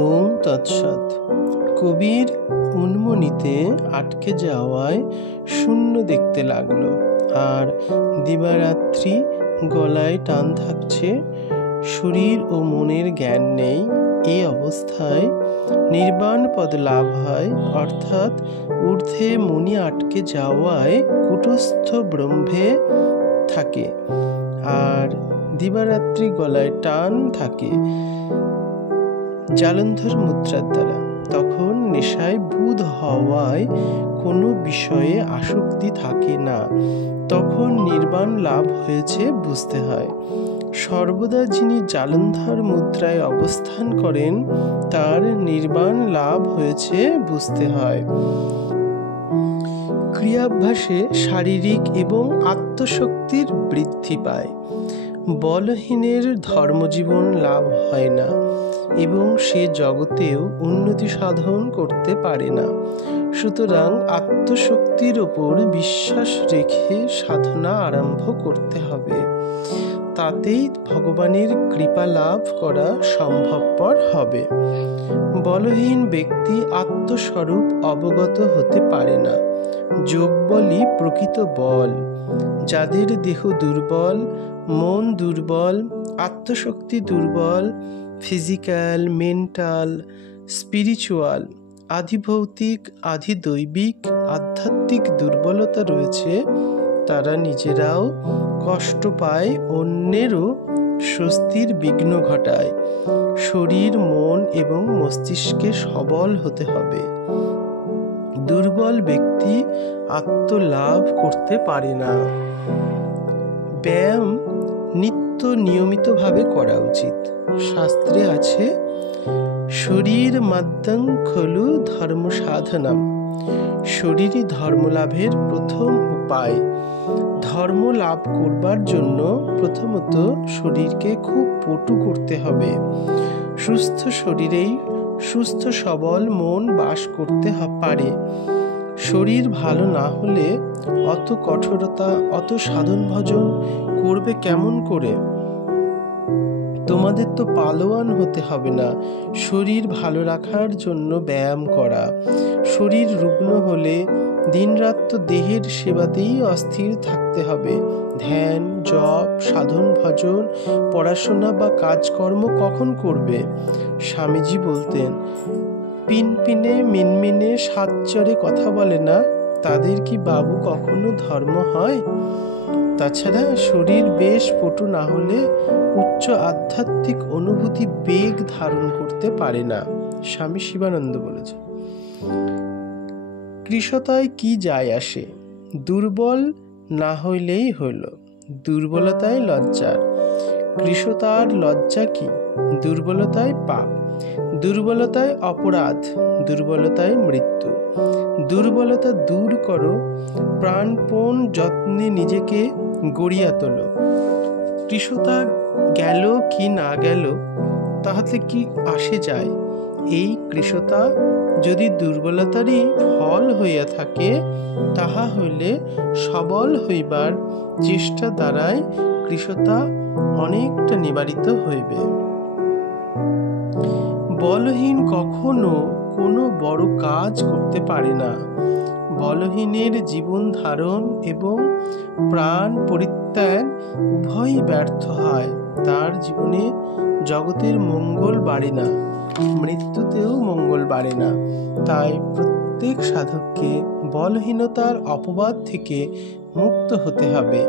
ওম তৎসৎ। কবির উন্মনিতে আটকে যাওয়ায় শূন্য দেখতে লাগলো, আর দিবারাত্রি গলায় টান থাকছে, শরীর ও মনের জ্ঞান নেই। এই অবস্থায় নির্বাণ পদ লাভ হয়, অর্থাৎ ঊর্ধ্বে মনি আটকে যাওয়ায় কূটস্থ ব্রহ্মে থাকে, আর দিবারাত্রি গলায় টান থাকে জালন্ধর মুদ্রার দ্বারা। তখন নেশায় বুধ হওয়ায় কোনো বিষয়ে আসক্তি থাকে না, তখন নির্বাণ লাভ হয়েছে বুঝতে হয়। সর্বদা যিনি জালন্ধর মুদ্রায় অবস্থান করেন তার নির্বাণ লাভ হয়েছে বুঝতে হয়। ক্রিয়াভ্যাসে শারীরিক এবং আত্মশক্তির বৃদ্ধি পায়। বলহীনের ধর্মজীবন লাভ হয় না এবং সে জগতেও উন্নতি সাধন করতে পারে না। সুতরাং আত্মশক্তির ওপর বিশ্বাস রেখে সাধনা আরম্ভ করতে হবে, তাতেই ভগবানের কৃপা লাভ করা সম্ভবপর হবে। বলহীন ব্যক্তি আত্মস্বরূপ অবগত হতে পারে না। যোগবলই প্রকৃত বল। যাদের দেহ দুর্বল, মন দুর্বল, আত্মশক্তি দুর্বল, ফিজিক্যাল, মেন্টাল, স্পিরিচুয়াল, আধিভৌতিক, আধিদৈবিক, আধ্যাত্মিক দুর্বলতা রয়েছে, তারা নিজেরাও কষ্ট পায়, অন্যেরও স্বস্তির বিঘ্ন ঘটায়। শরীর, মন এবং মস্তিষ্কে সবল হতে হবে। দুর্বল ব্যক্তি আত্মলাভ করতে পারে না। ব্যায়াম নিত্য নিয়মিতভাবে করা উচিত। শাস্ত্রে আছে, শরীর মাদ্যং খলু ধর্ম সাধনম। শরীরই ধর্মলাভের প্রথম উপায়। ধর্ম লাভ করবার জন্য প্রথমত শরীরকে খুব পটু করতে হবে। সুস্থ শরীরেই সুস্থ সবল মন বাস করতে পারে। শরীর ভালো না হলে অত কঠোরতা, অত সাধন ভজন করবে কেমন করে? তোমাদের তো পালোয়ান হতে হবে না, শরীর ভালো রাখার জন্য ব্যায়াম করা। শরীর রুগ্ন হলে দিনরাত তো দেহের সেবাতেই অস্থির থাকতে হবে। ধ্যান, জপ, সাধন ভজন, পড়াশোনা বা কাজকর্ম কখন করবে? স্বামীজি বলতেন, পিনপিনে মিনমিনে সাতচরে কথা বলে না, তাদের কি বাবু কখনো ধর্ম হয়? তাছাড়া শরীর বেশ পটু না হলে উচ্চ আধ্যাত্মিক অনুভূতি বেগ ধারণ করতে পারে না। স্বামী শিবানন্দ বলেছে। কৃশতায় কি যায় আসে? দুর্বল না হইলেই হইল। দুর্বলতায় লজ্জার। কৃশতার লজ্জা কি? দুর্বলতায় পাপ, দুর্বলতায় অপরাধ, দুর্বলতায় মৃত্যু। দুর্বলতা দূর করো, প্রাণপণ যত্নে নিজেকে গড়িয়া তোলো। কৃশতা গেল কি না গেল তাহাতে কি আসে যায়? এই কৃশতা যদি দুর্বলতারই ফল হইয়া থাকে, তাহা হইলে সবল হইবার চেষ্টা দ্বারাই কৃশতা অনেকটা নিবারিত হইবে। বলহীন কখনো কোনো বড় কাজ করতে পারে না। বলহীনের জীবন ধারণ এবং প্রাণ পরিত্যাগ উভয়ই ব্যর্থ হয়। তার জীবনে জগতের মঙ্গল বাড়ে না, মৃত্যুতেও মঙ্গল বাড়ে না। তাই প্রত্যেক সাধককে বলহীনতার অপবাদ থেকে মুক্ত হতে হবে।